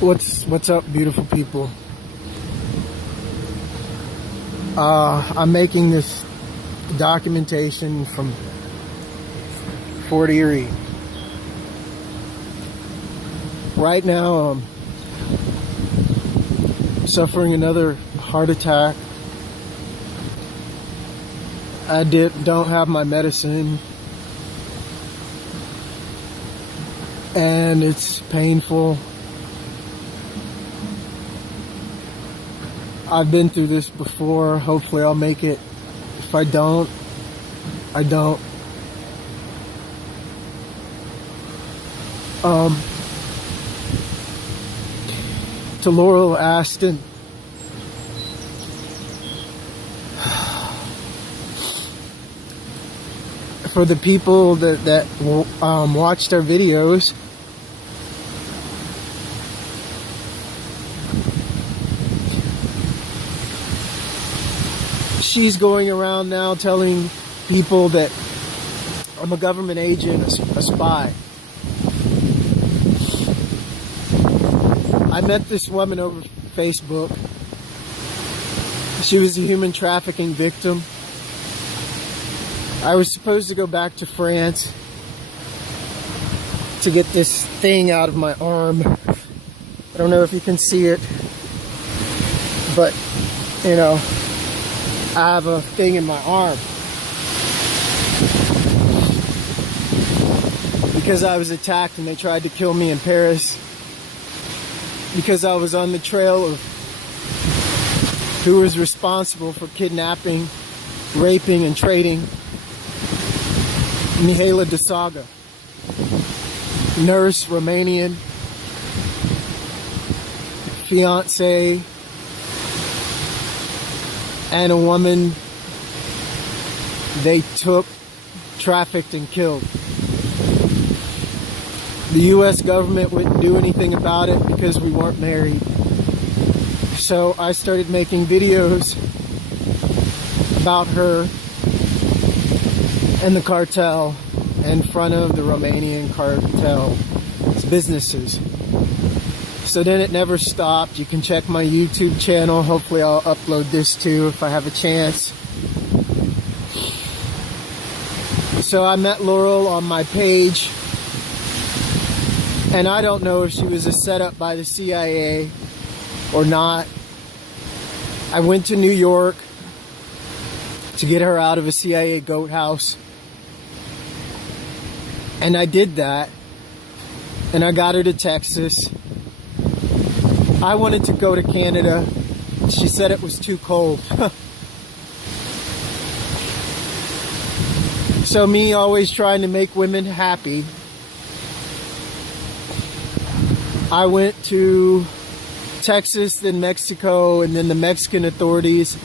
What's up, beautiful people? I'm making this documentation from Fort Erie. Right now, I'm suffering another heart attack. I don't have my medicine, and it's painful. I've been through this before. Hopefully I'll make it. If I don't, I don't. To Laurel Aston, for the people that watched our videos, she's going around now telling people that I'm a government agent, a spy. I met this woman over Facebook. She was a human trafficking victim. I was supposed to go back to France to get this thing out of my arm. I don't know if you can see it, but you know, I have a thing in my arm because I was attacked and they tried to kill me in Paris because I was on the trail of who was responsible for kidnapping, raping, and trading Mihaela Desaga, nurse, Romanian, fiance, and a woman they took, trafficked, and killed. The U.S. government wouldn't do anything about it because we weren't married. So I started making videos about her and the cartel in front of the Romanian cartel's businesses. So then it never stopped. You can check my YouTube channel. Hopefully I'll upload this too if I have a chance. So I met Laurel on my page, and I don't know if she was a setup by the CIA or not. I went to New York to get her out of a CIA goat house, and I did that, and I got her to Texas. I wanted to go to Canada. She said it was too cold. So me always trying to make women happy, I went to Texas, then Mexico, and then the Mexican authorities,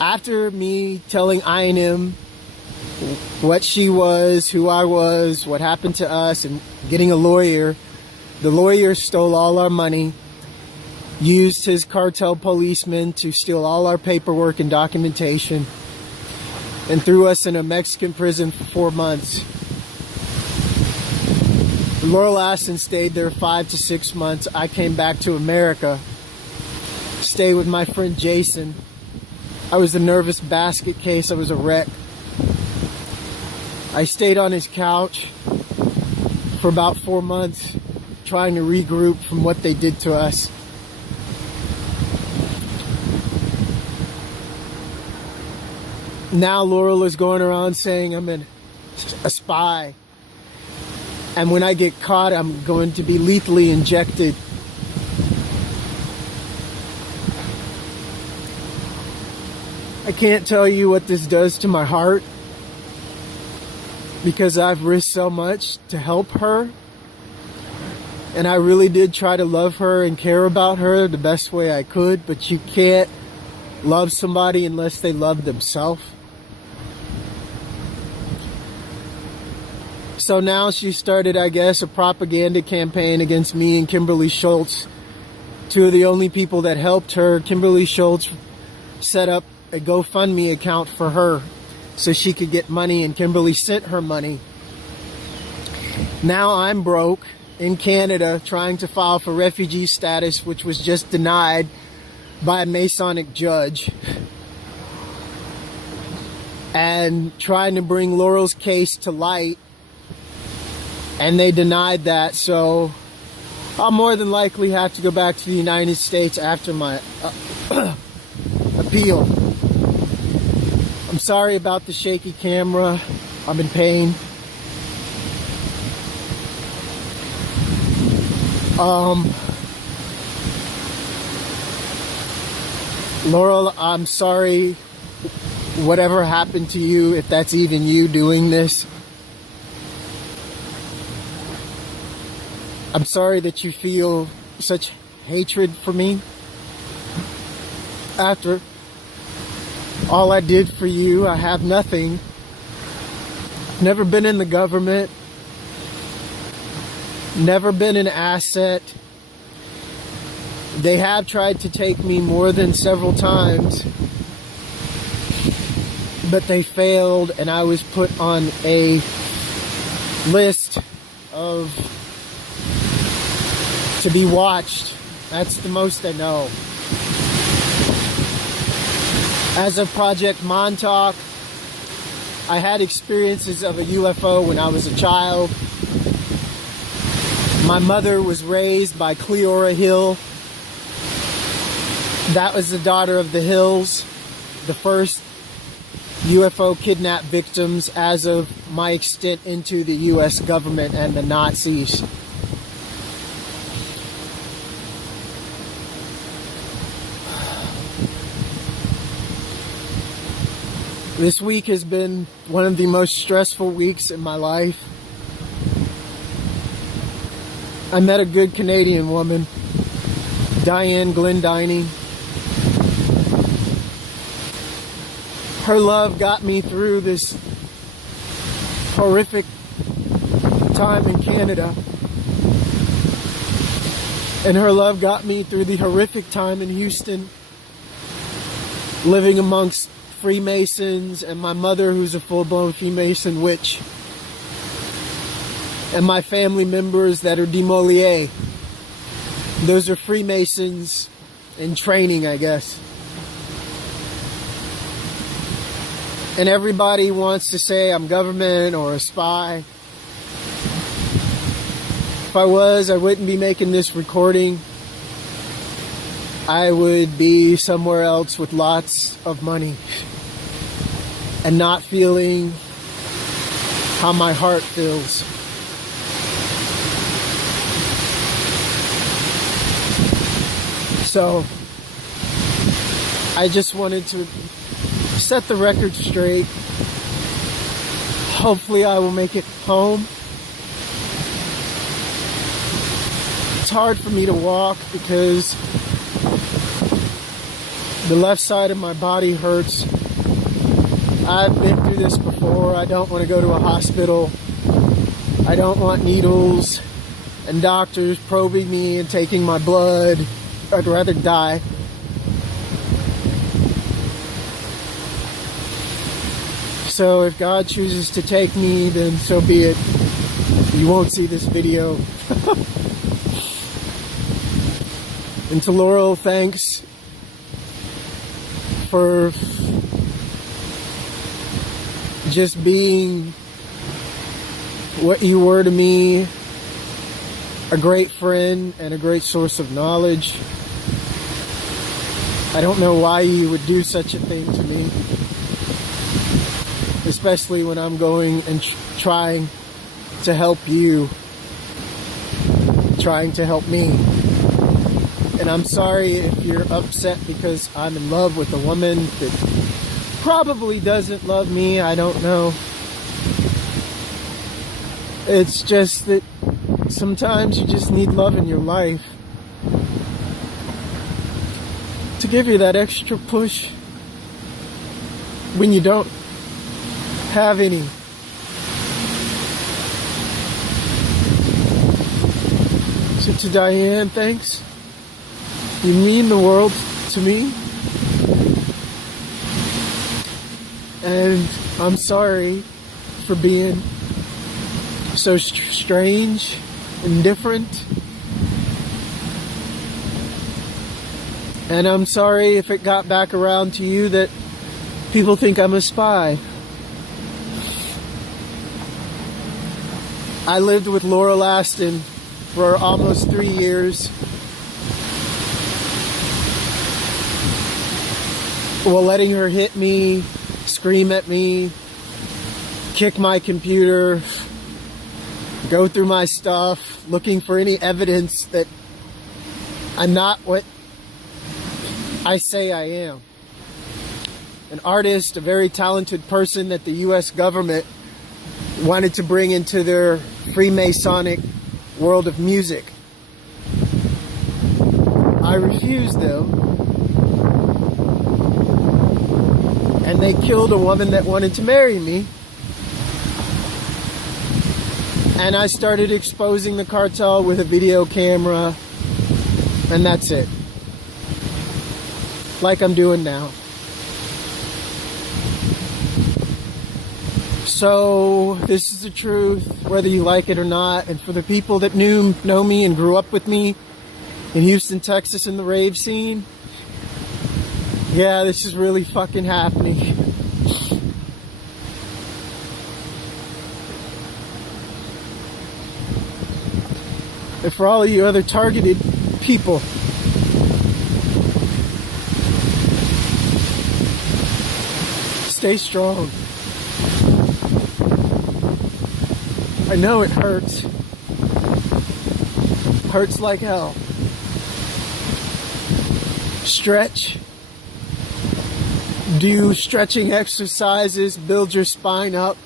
after me telling INM what she was, who I was, what happened to us, and getting a lawyer. The lawyer stole all our money, used his cartel policemen to steal all our paperwork and documentation, and threw us in a Mexican prison for 4 months. Laurel Aston stayed there 5 to 6 months. I came back to America, stayed with my friend Jason. I was a nervous basket case. I was a wreck. I stayed on his couch for about 4 months, trying to regroup from what they did to us. Now Laurel is going around saying I'm a spy. And when I get caught, I'm going to be lethally injected. I can't tell you what this does to my heart, because I've risked so much to help her. And I really did try to love her and care about her the best way I could, but you can't love somebody unless they love themselves. So now she started, I guess, a propaganda campaign against me and Kimberly Schultz, two of the only people that helped her. Kimberly Schultz set up a GoFundMe account for her so she could get money, and Kimberly sent her money. Now I'm broke. in Canada trying to file for refugee status, which was just denied by a Masonic judge, and trying to bring Laurel's case to light, and they denied that. So I'll more than likely have to go back to the United States after my appeal. I'm sorry about the shaky camera. I'm in pain. Laurel, I'm sorry whatever happened to you, if that's even you doing this. I'm sorry that you feel such hatred for me after all I did for you. I have nothing. Never been in the government. Never been an asset. They have tried to take me more than several times, but they failed, and I was put on a list of to be watched. That's the most I know. As of Project Montauk, I had experiences of a UFO when I was a child. My mother was raised by Cleora Hill. That was the daughter of the Hills, the first UFO kidnap victims as of my extent into the U.S. government and the Nazis. This week has been one of the most stressful weeks in my life. I met a good Canadian woman, Diane Glendiney. Her love got me through this horrific time in Canada. And her love got me through the horrific time in Houston, living amongst Freemasons, and my mother, who's a full-blown Freemason witch, and my family members that are demolier. Those are Freemasons in training, I guess. And everybody wants to say I'm government or a spy. If I was, I wouldn't be making this recording. I would be somewhere else with lots of money and not feeling how my heart feels. So I just wanted to set the record straight. Hopefully I will make it home. It's hard for me to walk because the left side of my body hurts. I've been through this before. I don't want to go to a hospital. I don't want needles and doctors probing me and taking my blood. I'd rather die. So if God chooses to take me, then so be it. You won't see this video. And to Laurel, thanks for just being what you were to me, a great friend and a great source of knowledge. I don't know why you would do such a thing to me, especially when I'm going and trying to help you, trying to help me. And I'm sorry if you're upset because I'm in love with a woman that probably doesn't love me. I don't know. It's just that sometimes you just need love in your life to give you that extra push when you don't have any. So to Diane, thanks. You mean the world to me. And I'm sorry for being so strange indifferent. And I'm sorry if it got back around to you that people think I'm a spy. I lived with Laurel Aston for almost 3 years. While letting her hit me, scream at me, kick my computer, go through my stuff, looking for any evidence that I'm not what I say I am. An artist, a very talented person that the US government wanted to bring into their Freemasonic world of music. I refused though. And they killed a woman that wanted to marry me. And I started exposing the cartel with a video camera. And that's it. Like I'm doing now. So, this is the truth, whether you like it or not. And for the people that know me and grew up with me in Houston, Texas in the rave scene, yeah, this is really fucking happening. And for all of you other targeted people, stay strong. I know it hurts. Hurts like hell. Stretch. Do stretching exercises. Build your spine up.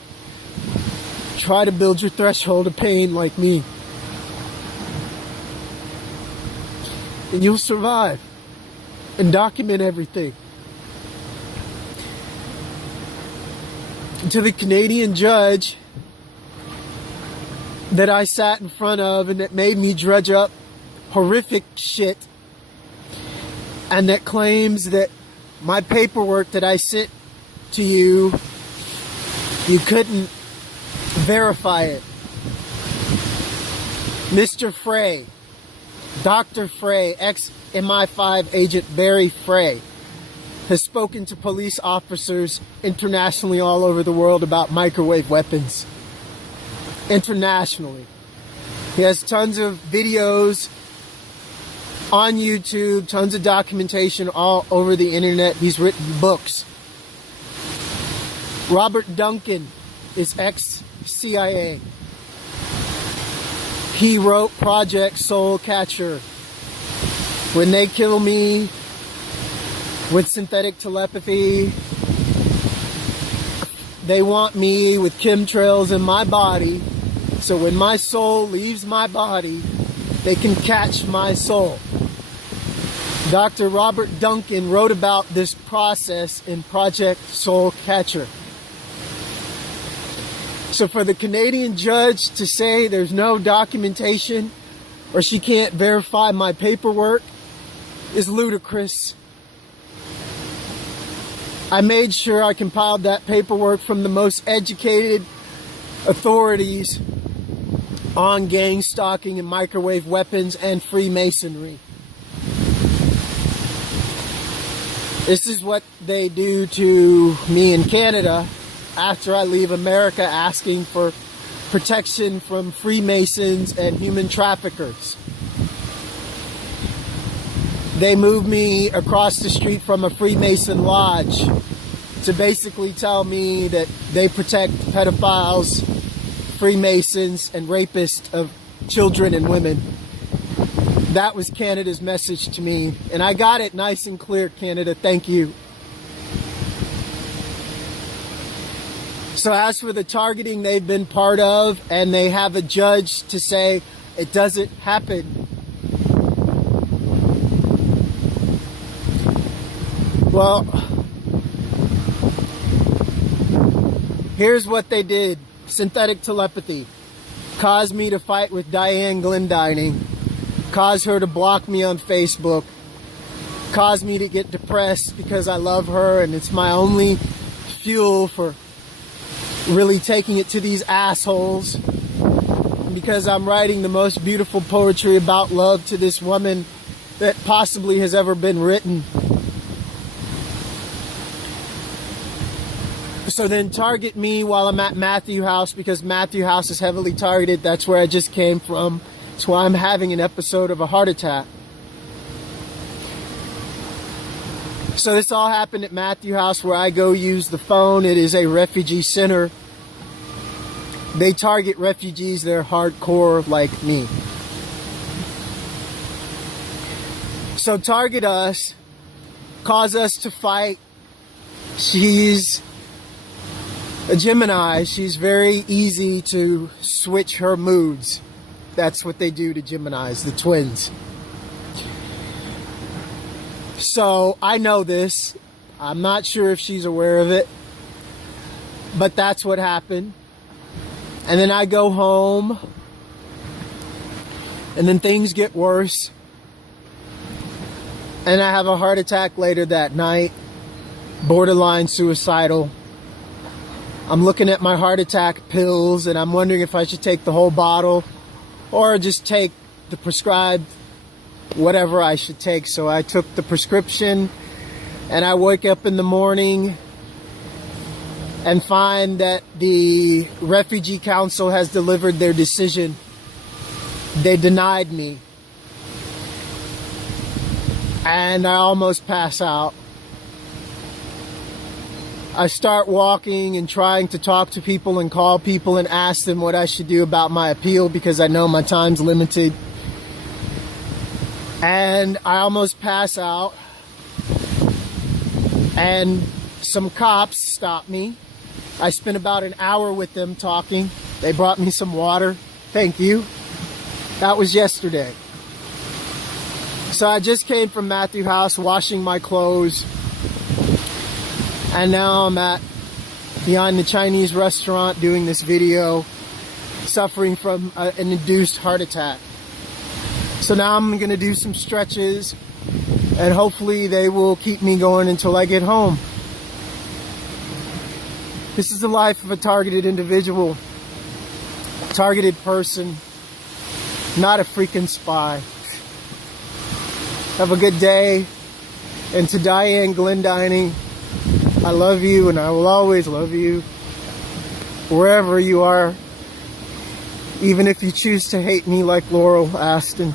Try to build your threshold of pain like me. And you'll survive. And document everything. To the Canadian judge that I sat in front of and that made me dredge up horrific shit, and that claims that my paperwork that I sent to you, you couldn't verify it. Mr. Frey, Dr. Frey, ex-MI5 agent Barry Frey, has spoken to police officers internationally all over the world about microwave weapons. Internationally. He has tons of videos on YouTube, tons of documentation all over the internet. He's written books. Robert Duncan is ex-CIA. He wrote Project Soul Catcher. When they kill me with synthetic telepathy, they want me with chemtrails in my body, so when my soul leaves my body, they can catch my soul. Dr. Robert Duncan wrote about this process in Project Soul Catcher. So for the Canadian judge to say there's no documentation or she can't verify my paperwork is ludicrous. I made sure I compiled that paperwork from the most educated authorities on gang stalking and microwave weapons and Freemasonry. This is what they do to me in Canada after I leave America, asking for protection from Freemasons and human traffickers. They moved me across the street from a Freemason lodge to basically tell me that they protect pedophiles, Freemasons, and rapists of children and women. That was Canada's message to me. And I got it nice and clear, Canada. Thank you. So as for the targeting they've been part of, and they have a judge to say it doesn't happen. Well, here's what they did. Synthetic telepathy. Caused me to fight with Diane Glendining. Caused her to block me on Facebook. Caused me to get depressed because I love her and it's my only fuel for really taking it to these assholes. and because I'm writing the most beautiful poetry about love to this woman that possibly has ever been written. So then target me while I'm at Mathew House, because Mathew House is heavily targeted. That's where I just came from. That's why I'm having an episode of a heart attack. So this all happened at Mathew House, where I go use the phone. It is a refugee center. They target refugees that are hardcore like me. So target us, cause us to fight. She's a Gemini. She's very easy to switch her moods. That's what they do to Geminis, the twins. So I know this. I'm not sure if she's aware of it, but that's what happened. And then I go home, and then things get worse. And I have a heart attack later that night, borderline suicidal. I'm looking at my heart attack pills, and I'm wondering if I should take the whole bottle or just take the prescribed whatever I should take. So I took the prescription, and I wake up in the morning and find that the Refugee Council has delivered their decision. They denied me. And I almost pass out. I start walking and trying to talk to people and call people and ask them what I should do about my appeal, because I know my time's limited. And I almost pass out. And some cops stop me. I spent about an hour with them talking. They brought me some water. Thank you. That was yesterday. So I just came from Mathew House washing my clothes. And now I'm behind the Chinese restaurant doing this video, suffering from an induced heart attack. So now I'm going to do some stretches, and hopefully they will keep me going until I get home. This is the life of a targeted individual, targeted person, not a freaking spy. Have a good day. And to Diane Glendinning, I love you, and I will always love you, wherever you are, even if you choose to hate me like Laurel Aston.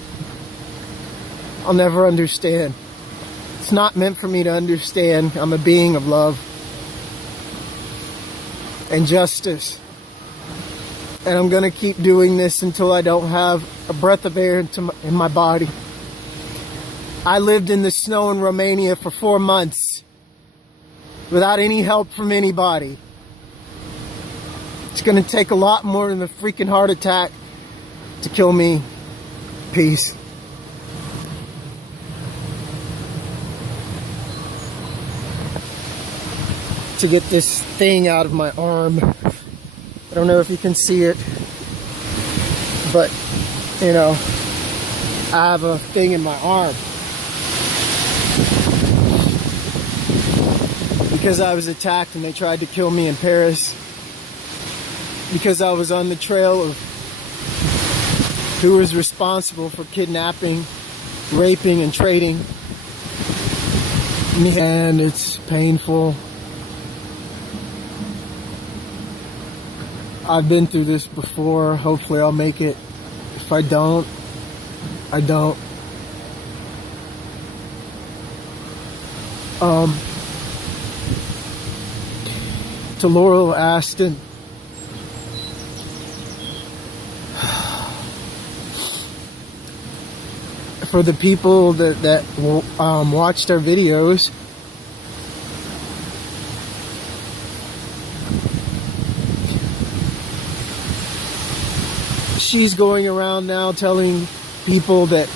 I'll never understand. It's not meant for me to understand. I'm a being of love and justice. And I'm going to keep doing this until I don't have a breath of air in my body. I lived in the snow in Romania for 4 months without any help from anybody. It's going to take a lot more than a freaking heart attack to kill me. Peace. To get this thing out of my arm. I don't know if you can see it, but, you know, I have a thing in my arm. Because I was attacked and they tried to kill me in Paris. Because I was on the trail of who was responsible for kidnapping, raping, and trading me. And it's painful. I've been through this before. Hopefully I'll make it. If I don't, I don't. To Laurel Aston, for the people that watched our videos, she's going around now telling people that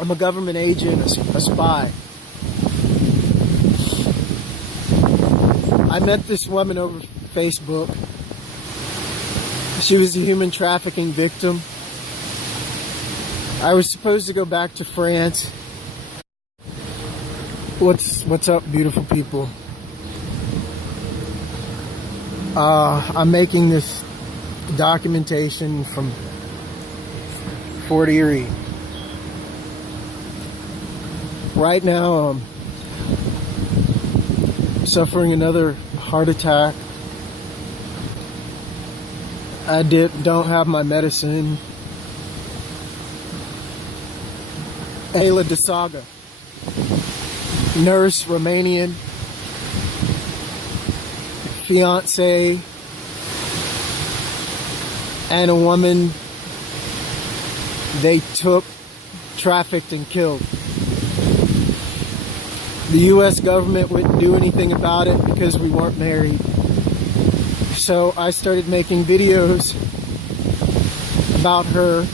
I'm a government agent, a spy. I met this woman over Facebook. She was a human trafficking victim. I was supposed to go back to France. What's up, beautiful people? I'm making this documentation from Fort Erie. Right now, I'm suffering another heart attack. I don't have my medicine. Ayla Desaga, nurse, Romanian, fiance, and a woman they took, trafficked, and killed. The U.S. government wouldn't do anything about it because we weren't married. So I started making videos about her.